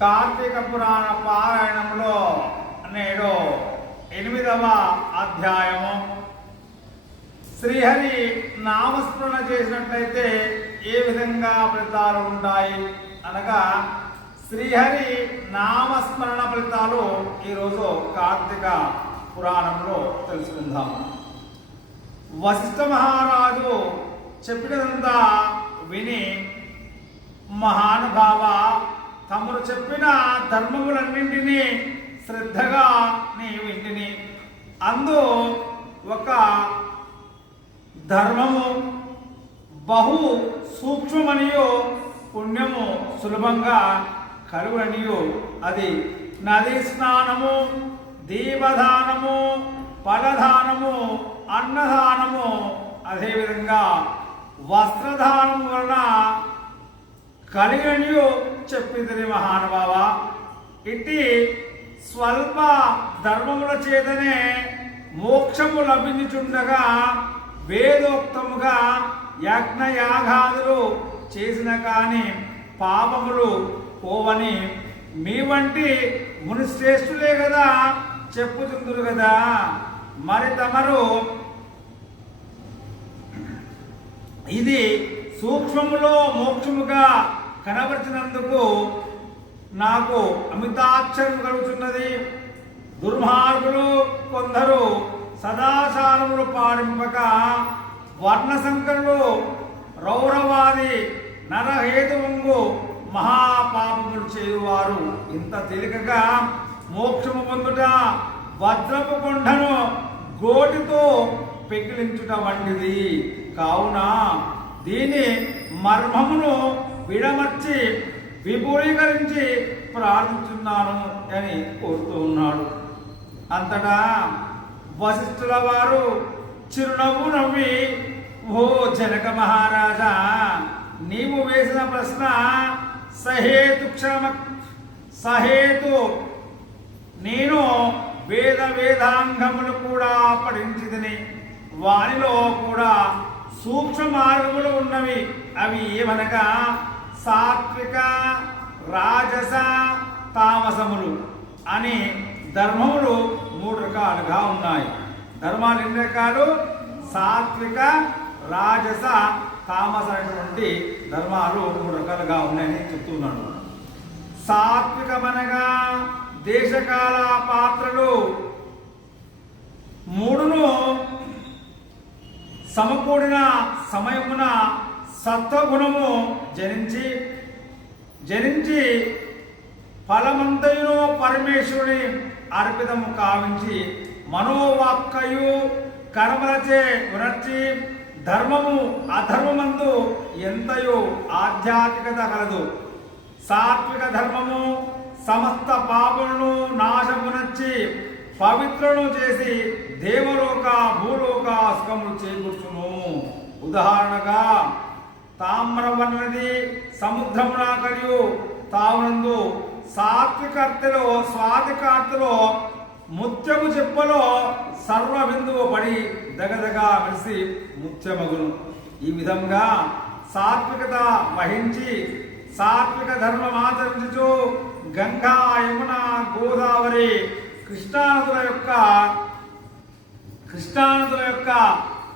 కార్తీక పురాణ పారాయణంలో నేడు ఎనిమిదవ అధ్యాయము. శ్రీహరి నామస్మరణ చేసినట్లయితే ఏ విధంగా ఫలితాలు ఉంటాయి? అనగా శ్రీహరి నామస్మరణ ఫలితాలు ఈరోజు కార్తీక పురాణంలో తెలుసుకుందాము. వశిష్ఠ మహారాజు చెప్పినదంతా విని మహానుభావ తమరు చెప్పిన ధర్మములన్నింటినీ శ్రద్ధగా నీ వింటిని. అందు ఒక ధర్మము బహు సూక్ష్మమనియు పుణ్యము సులభంగా కలుగుననియో అది నది స్నానము దీపదానము ఫలదానము అన్నదానము అదేవిధంగా వస్త్రదానము వలన కలిగనియు చెప్పింది మహానుభావ. ఇట్టి స్వల్ప ధర్మముల చేతనే మోక్షము లభించుచుండగా వేదోక్తముగా యజ్ఞయాగాదులు చేసిన కాని పాపములు పోవని మీ వంటి మునిశ్రేష్ఠులే కదా చెప్పుతుందరు కదా మరి తమరు ఇది సూక్ష్మములో మోక్షముగా కనబరిచినందుకు నాకు అమితాక్షరం కలుగుతున్నది. దుర్మార్గులు కొందరు సదాచారములు పాడింపక వర్ణ సంకరులు రౌరవాది నరహేతువంగు మహాపాపములు చేయువారు. ఇంత తేలికగా మోక్షము పొందుట వజ్రపు కొండను గోటితో పెకిలించుట వంటిది. కావున దీని మర్మమును విడమర్చి విపులీకరించి ప్రార్థిస్తున్నాను అని కోరుతూ ఉన్నాడు. అంతటా వశిష్ఠుల వారు చిరునవ్వు నవ్వి ఓ జనక మహారాజా నీవు వేసిన ప్రశ్న సహేతు క్షమ సహేతు. నేను వేద వేదాంగములు కూడా పఠించితిని. వానిలో కూడా సూక్ష్మ మార్గములు ఉన్నవి. అవి ఏమనగా సాత్విక రాజస తామసములు అని ధర్మములు మూడు రకాలుగా ఉన్నాయి. ధర్మాలు ఎన్ని రకాలు? సాత్విక రాజస తామస అనేటువంటి ధర్మాలు మూడు రకాలుగా ఉన్నాయని చెప్తున్నాడు సాత్వికమనగా దేశకాల పాత్రలు మూడును సమకూడిన సమయమున సత్వగుణము జనించి జనించి ఫలమంతయును పరమేశ్వరుని అర్పితము కావించి మనోవాక్కయు కర్మలచే ఉనర్చి ధర్మము అధర్మమందు ఎంతయో ఆధ్యాత్మికత కలదు. సాత్విక ధర్మము సమస్త పాపలను నాశమునర్చి పవిత్రను చేసి దేవలోక భూలోక సుఖములు చేకూర్చును. ఉదాహరణగా తామ్రవర్ణది సముద్రమున కలియు తావునందు సాత్వికర్తలో స్వాతికార్తలో ముత్యము చెప్పలో సర్వ బిందువు పడి దగదగా మెలిసి ముత్యమగును. ఈ విధంగా సాత్వికత వహించి సాత్విక ధర్మం ఆచరించుచు గంగా యమున గోదావరి కృష్ణానదుల యొక్క కృష్ణానదుల యొక్క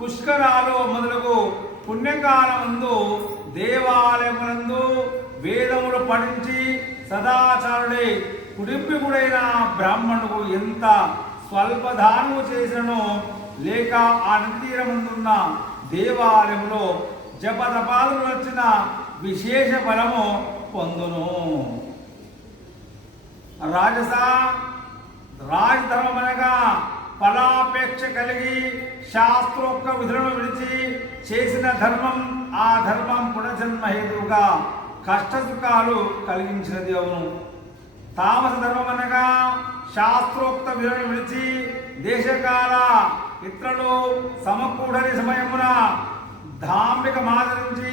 పుష్కరాలు మొదలగు పుణ్యకాలమందు దేవాలయమునందు వేదములు పఠించి సదాచారుడే కుటుంబీకుడైన బ్రాహ్మణుడు ఎంత స్వల్పదానము చేసినను లేక ఆ నది దేవాలయంలో జపతపాదులు వచ్చిన విశేష ఫలము పొందును. రాజస రాజధర్మనగా ఫలాపేక్ష కలిగి శాస్త్రోక్త విధులను విడిచి చేసిన ధర్మం ఆ ధర్మం పునర్జన్మ హేతువుగా కష్ట సుఖాలు కలిగించినది అవును. తామస ధర్మం అనగా శాస్త్రోక్త విధులను విడిచి దేశకాల ఇతరులు సమకూడని సమయమున ధాంబిక మాదరించి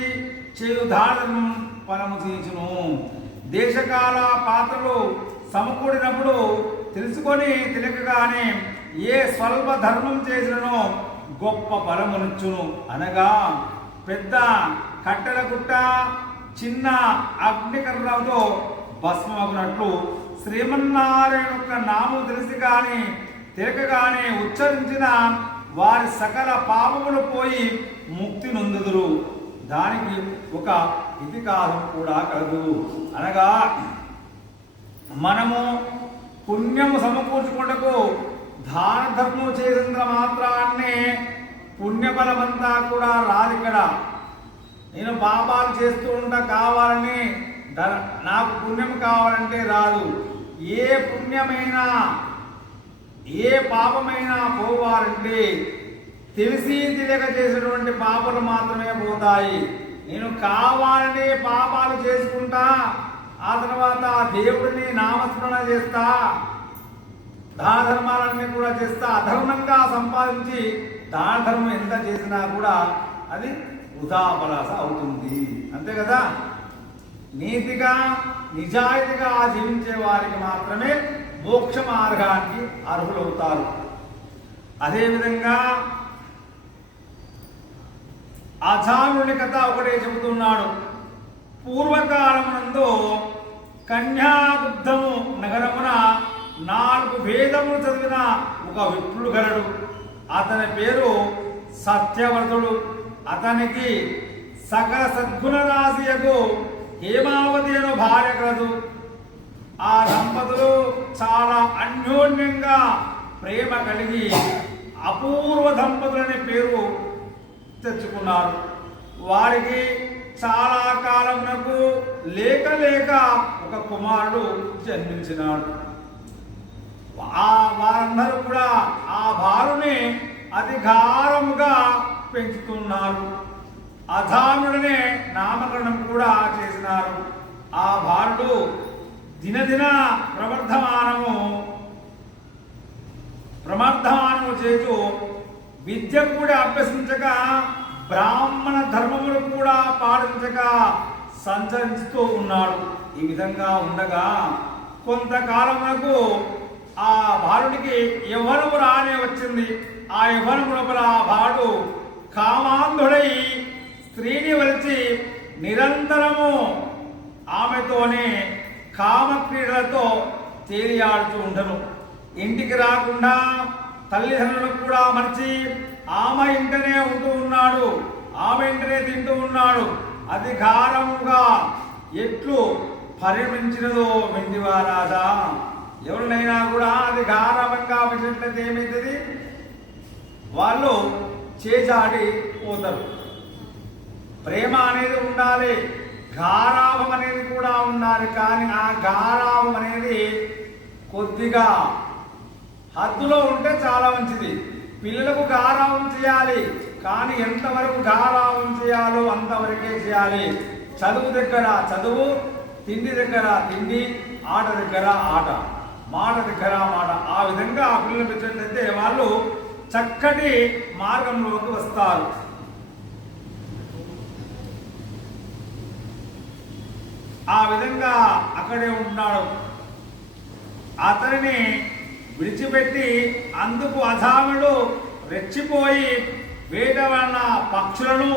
చేయు దారుణం ఫలము తీర్చును. దేశకాల పాత్రలు సమకూడినప్పుడు తెలుసుకొని తెలియకగానే ఏ స్వల్ప ధర్మం చేసినను గొప్ప ఫలమునిచ్చును అనగా పెద్ద కట్టెల గుట్ట చిన్న అగ్నికర్రతో భస్మమగునట్లు శ్రీమన్నారాయణ యొక్క నామం తెలిసి కానీ తిరగగానే ఉచ్చరించిన వారి సకల పాపములు పోయి ముక్తి నొందుదురు. దానికి ఒక ఇతికాసం కూడా కలదు. అనగా మనము పుణ్యము సమకూర్చుకుంటకు దాన ధర్మం చేసినంత మాత్రాన్నే పుణ్యబలమంతా కూడా రాదు ఇక్కడ. నేను పాపాలు చేస్తూ ఉంటా కావాలని నాకు పుణ్యం కావాలంటే రాదు. ఏ పుణ్యమైనా ఏ పాపమైనా పోవాలంటే తెలిసి తెలియక చేసినటువంటి పాపలు మాత్రమే పోతాయి. నేను కావాలని పాపాలు చేసుకుంటా ఆ తర్వాత దేవుడిని నామస్మరణ చేస్తా దాన ధర్మాలన్నీ కూడా చేస్తా అధర్మంగా సంపాదించి దాన ధర్మం ఎంత చేసినా కూడా అది వృధాపలాస అవుతుంది. అంతే కదా? నీతిగా నిజాయితీగా జీవించే వారికి మాత్రమే మోక్ష మార్గానికి అర్హులవుతారు. అదేవిధంగా అచారుని కథ ఒకటే చెబుతున్నాడు. పూర్వకాలమునందు కన్యాబుద్ధము నగరమున నాలుగు వేదములు చదివిన ఒక విప్రుడు గలడు అతని పేరు సత్యవ్రతుడు. అతనికి సకల సద్గుణ రాశియకు హేమావతి అను భార్య కలదు. ఆ దంపతులు చాలా అన్యోన్యంగా ప్రేమ కలిగి అపూర్వ దంపతులనే పేరు తెచ్చుకున్నారు. వారికి చాలా కాలమునకు లేక లేక ఒక కుమారుడు జన్మించినాడు. వారందరూ కూడా ఆ బాలుని అధికారముగా పెంచుతున్నారు. అధానుడనే నామకరణం కూడా చేసినారు. ఆ బాలుడు దినదిన ప్రవర్ధమానము ప్రమర్ధమానము చేతు విద్య కూడా అభ్యసించక బ్రాహ్మణ ధర్మములు కూడా పాటించక సంచరిస్తూ ఉన్నాడు. ఈ విధంగా ఉండగా కొంతకాలమునకు ఆ బాలుడికి యవ్వనము రానే వచ్చింది. ఆ యవ్వనము లోపల ఆ బాలుడు కామాంధుడై స్త్రీని వలిచి నిరంతరము ఆమెతోనే కామక్రీడలతో తేలియాడుతూ ఉండను. ఇంటికి రాకుండా తల్లిదండ్రులకు కూడా మరిచి ఆమె ఇంటనే ఉంటూ ఉన్నాడు. ఆమె ఇంటనే తింటూ ఉన్నాడు. అధికారముగా ఎట్లు పరిమించినదో వెండివారాజా ఎవరినైనా కూడా అది గారవంగా పెంచినట్లయితే ఏమవుతుంది వాళ్ళు చేజాడి పోతారు. ప్రేమ అనేది ఉండాలి గారాభం అనేది కూడా ఉండాలి కానీ ఆ గారాభం అనేది కొద్దిగా హద్దులో ఉంటే చాలా మంచిది. పిల్లలకు గారాభం చేయాలి కానీ ఎంతవరకు గారాభం చేయాలో అంతవరకే చేయాలి. చదువు దగ్గర చదువు తిండి దగ్గర తిండి ఆట దగ్గర ఆట. మాటది దగ్గర మాట ఆ విధంగా ఆ పిల్లలు పెంచినట్లయితే వాళ్ళు చక్కటి మార్గంలోకి వస్తారు. ఆ విధంగా అక్కడే ఉన్నాడు. అతనిని విడిచిపెట్టి అందుకు అధాముడు రెచ్చిపోయి వేట వలన పక్షులను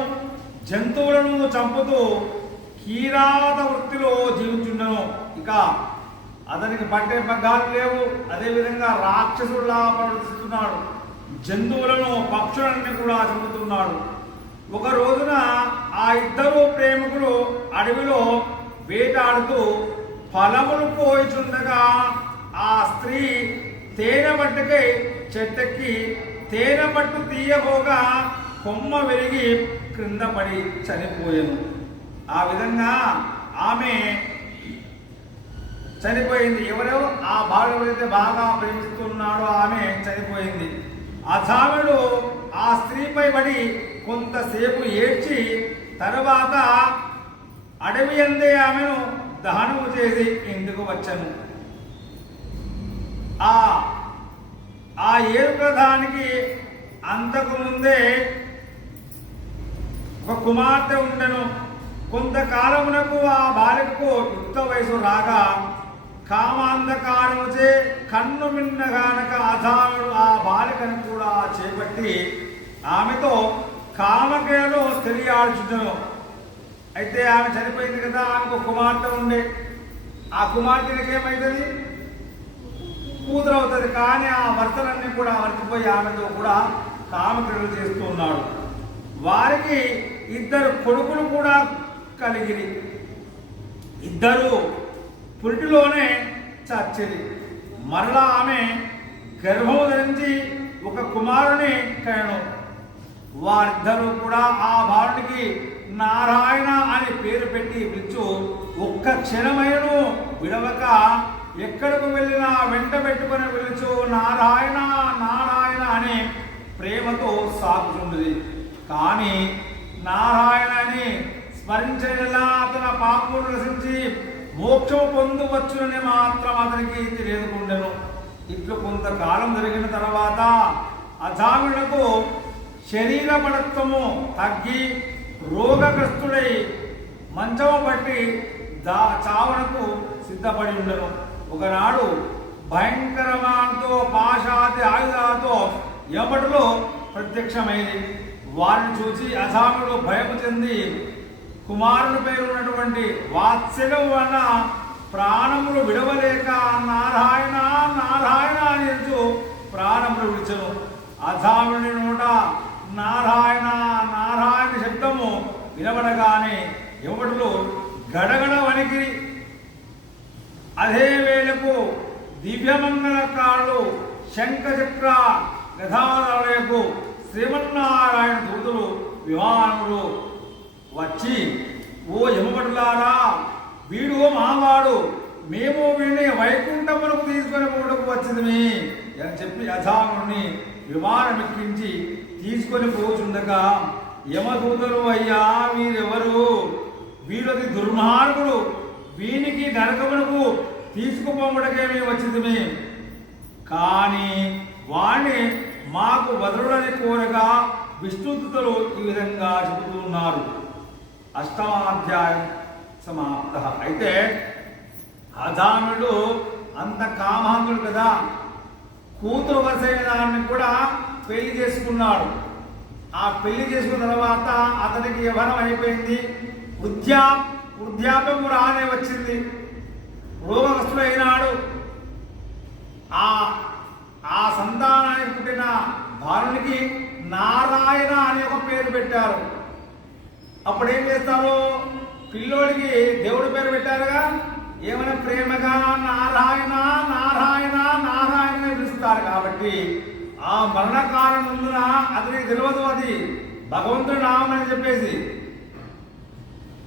జంతువులను చంపుతూ కీరాత వృత్తిలో జీవించుండను. ఇక అతనికి పట్టే పగ్గాలు లేవు. అదేవిధంగా రాక్షసుడిలా ప్రవర్తిస్తున్నాడు. జంతువులను పక్షులన్నీ కూడా చంపుతున్నాడు. ఒక రోజున ఆ ఇద్దరు ప్రేమికులు అడవిలో వేటాడుతూ ఫలములు పోయిచుండగా ఆ స్త్రీ తేనె పట్టుకై చెట్టెక్కి తేనె పట్టు తీయబోగా కొమ్మ విరిగి క్రింద పడి చనిపోయాను. ఆ విధంగా ఆమె చనిపోయింది. ఎవరో? ఆ బాలుడు ఎవరైతే బాగా ప్రేమిస్తున్నాడో ఆమె చనిపోయింది. అజాముడు ఆ స్త్రీపై పడి కొంతసేపు ఏడ్చి తర్వాత అడవి అందే ఆమెను దహనము చేసి ఇందుకు వచ్చాను. ఆ ఆ ఏరుకధానికి అంతకు ముందే ఒక కుమార్తె ఉండను. కొంతకాలమునకు ఆ బాలికకు యుక్త వయసు రాగా కామాంధకారముచే కన్ను మిన్నగానక ఆధారుడు ఆ బాలికను కూడా చేపట్టి ఆమెతో కామకేలో తెలియాడుచుండెను అయితే ఆమె చనిపోయింది కదా ఆమెకు కుమార్తె ఉండే. ఆ కుమార్తెనికి ఏమవుతుంది కూతురు అవుతుంది కానీ ఆ భర్తలన్నీ కూడా మర్చిపోయి ఆమెతో కూడా కామక్రియలు చేస్తూ ఉన్నాడు. వారికి ఇద్దరు కొడుకులు కూడా కలిగిరి. ఇద్దరు పురిటిలోనే చచ్చింది మరలా ఆమె గర్భము ధరించి ఒక కుమారుని కయను వారిద్దరూ కూడా ఆ బాలుడికి నారాయణ అని పేరు పెట్టి పిలుచు ఒక్క క్షణమైనను విడవక ఎక్కడకు వెళ్ళినా వెంట పెట్టుకుని పిలుచు నారాయణ నారాయణ అని ప్రేమతో సాగుతుండేది కానీ నారాయణ అని స్మరించేలా తన పాపములు రసించి మోక్షం పొందవచ్చునని మాత్రం అతనికి తెలియకుండెను. ఇట్లు కొంతకాలం జరిగిన తర్వాత అజామిలకు శరీర పడత్వము తగ్గి రోగగ్రస్తుడై మంచము బట్టి దా చావనకు సిద్ధపడి ఉండను ఒకనాడు భయంకరమాంతో పాశాది ఆయుధాలతో యమటులో ప్రత్యక్షమైంది. వారిని చూసి అజాముడు భయము చెంది కుమారుని పేరు ఉన్నటువంటి వాత్సల్యం వలన ప్రాణములు విడవలేక నారాయణ నారాయణ అని ఎంచు ప్రాణములు విడిచను. అధాముని నోట నారాయణ నారాయణ శబ్దము వినబడగానే ఎవడులు గడగడ వణికిరి. అదే వేళకు దివ్యమంగళ కాళ్ళు శంఖచక్ర గదాలకు శ్రీమన్నారాయణ దూతులు విమానములు వచ్చి ఓ యమపటులారా వీడు మావాడు మేము వీడిని వైకుంఠములకు తీసుకొని పోవడం వచ్చింది అని చెప్పి యథాముని విమానం ఎక్కించి తీసుకొని పోచుండగా యమదూతలు అయ్యా వీరెవరు? వీడది దుర్మార్గుడు వీనికి నరకమునకు తీసుకుపోవడకే మేము వచ్చింది కానీ వాణ్ణి మాకు వదరుడని కోరగా విష్ణుతులు ఈ విధంగా చెబుతున్నారు అష్టమాధ్యాయం సమాప్త. అయితే అధాముడు అంత కామాంతుడు కదా. కూతురు వరుసైన దాన్ని కూడా పెళ్ళి చేసుకున్నాడు. ఆ పెళ్ళి చేసుకున్న తర్వాత అతనికి యవనం అయిపోయింది. వృద్ధ్యా వృద్ధాప్యం రానే వచ్చింది. రోగగ్రస్తుడైనాడు. ఆ ఆ సంతానానికి పుట్టిన బాలునికి నారాయణ అనే ఒక పేరు పెట్టారు. అప్పుడు ఏం చేస్తారు? పిల్లోడికి దేవుడి పేరు పెట్టారుగా? ఏమైనా ప్రేమగా? నారాయణ నారాయణ నారాయణ పిలుస్తారు కాబట్టి ఆ మరణకాలం ముందున అతనికి తెలియదు అది. భగవంతుడు నామం అని చెప్పేసి.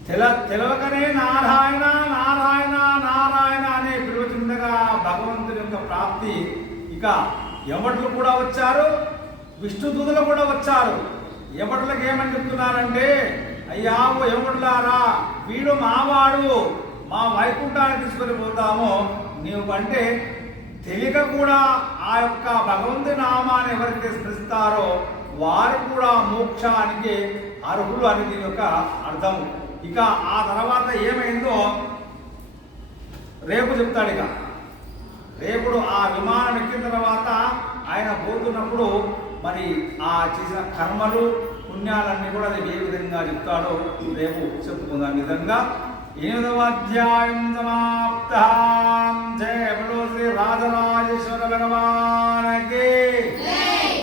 తెల తెలవకనే నారాయణ నారాయణ నారాయణ అనే పిలువచుండగా భగవంతుని యొక్క ప్రాప్తి. ఇక యమటులు కూడా వచ్చారు? విష్ణుదూతులు కూడా వచ్చారు. యమటులకు ఏమని చెప్తున్నారంటే అయ్యా యముడులారా వీడు మావాడు. మా వైకుంఠాన్ని తీసుకొని పోతాము. నీవు అంటే తెలియక కూడా ఆ యొక్క భగవంతు నామాన్ని ఎవరైతే స్మరిస్తారో వారు కూడా మోక్షానికి అర్హులు అని దీని యొక్క అర్థం ఇక ఆ తర్వాత ఏమైందో రేపు చెప్తాడు ఇక. రేపుడు ఆ విమానం ఎక్కిన తర్వాత ఆయన పోతున్నప్పుడు మరి ఆ చేసిన కర్మలు పుణ్యాలన్నీ కూడా ఏ విధంగా చెప్తాడో రేపు చెప్పుకుందాం. విధంగా ఎనిమిదవ అధ్యాయం సమాప్త. జయ శ్రీ రాజరాజేశ్వర భగవాన్.